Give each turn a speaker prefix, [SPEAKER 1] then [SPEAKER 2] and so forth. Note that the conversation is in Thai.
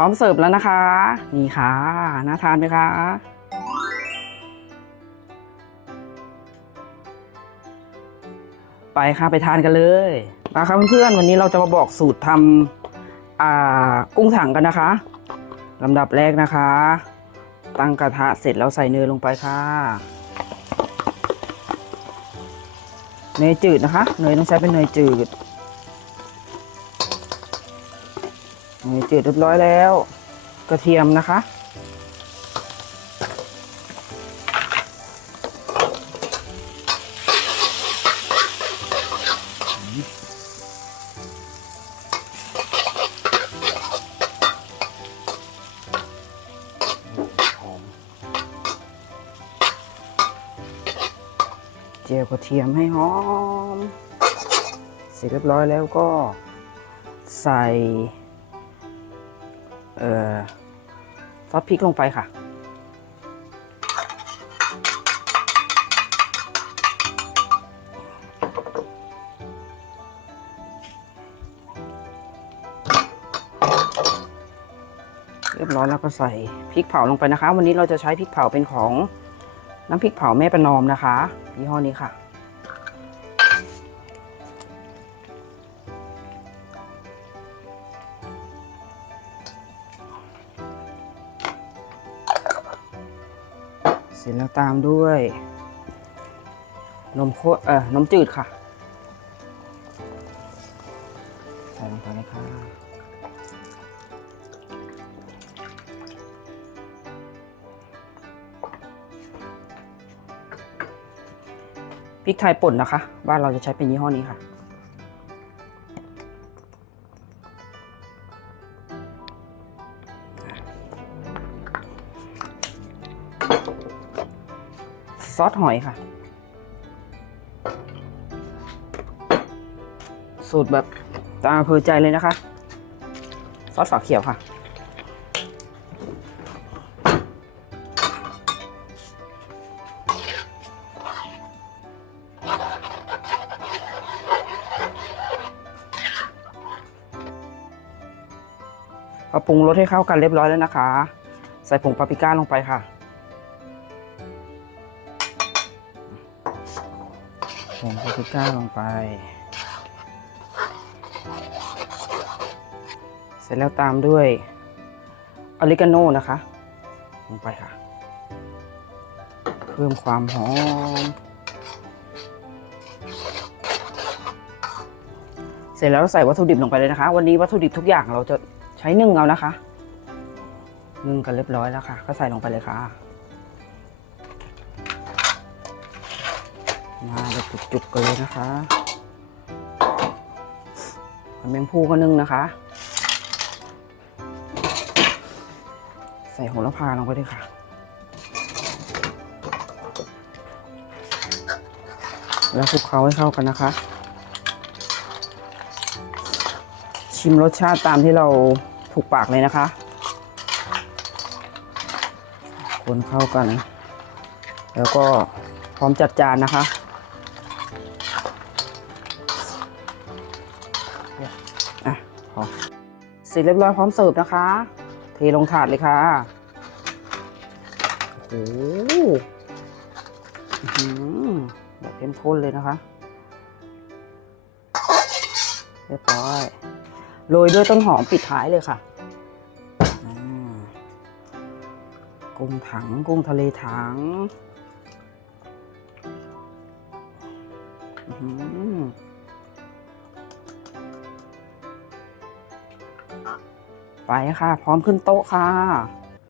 [SPEAKER 1] พร้อมเสิร์ฟแล้วนะคะ นี่ค่ะ น่าทานไหมคะไปค่ะไปทานกันเลยมาค่ะเพื่อนๆวันนี้เราจะมาบอกสูตรทำกุ้งถังกันนะคะลำดับแรกนะคะ ตั้งกระทะเสร็จแล้วใส่เนยลงไปค่ะเนยจืดนะคะ เนยต้องใช้เป็นเนยจืด นยจืดเรียบร้อยแล้ว กระเทียมนะคะ เจียวกระเทียมให้หอม เสร็จเรียบร้อยแล้วก็ใส่ ซอสพริกลงไปค่ะ เรียบร้อยแล้วก็ใส่พริกเผาลงไปนะคะ วันนี้เราจะใช้พริกเผาเป็นของน้ำพริกเผาแม่ประนอมนะคะยี่ห้อนี้ค่ะ เสร็จแล้วตามด้วย นมข้นเอ่อนมจืดค่ะ ใส่ลงไปเลยค่ะ พริกไทยป่นนะคะ บ้านเราจะใช้เป็นยี่ห้อนี้ค่ะ ซอสหอยค่ะ สูตรแบบตามอำเภอใจเลยนะคะ ซอสฝาเขียวค่ะพอปรุงรสให้เข้ากันเรียบร้อยแล้วนะคะ ใส่ผงปาปริก้าลงไปค่ะ ผงปาปริก้าลงไป เสร็จแล้วตามด้วยออริกาโนนะคะ ลงไปค่ะ เพิ่มความหอม เสร็จแล้วใส่วัตถุดิบลงไปเลยนะคะ วันนี้วัตถุดิบทุกอย่างเราจะใช้นึ่งเอานะคะ นึ่งกันเรียบร้อยแล้วค่ะ ก็ใส่ลงไปเลยค่ะ มาแบบจุกๆกันเลยนะคะหอยแมงภูก็นึ่งนะคะ ใส่โหระพาลงไปด้วยค่ะ แล้วคลุกเคล้าให้เข้ากันนะคะ ชิมรสชาติตามที่เราถูกปากเลยนะคะ คนเข้ากัน แล้วก็พร้อมจัดจานนะคะ เสร็จเรียบร้อยพร้อมเสิร์ฟนะคะ เทลงถาดเลยค่ะโอ้โหแบบเข้มข้นเลยนะคะ เรียบร้อยโรยด้วยต้นหอมปิดท้ายเลยค่ะกุ้งถังกุ้งทะเลถัง อื้อ ไปค่ะ พร้อมขึ้นโต๊ะค่ะ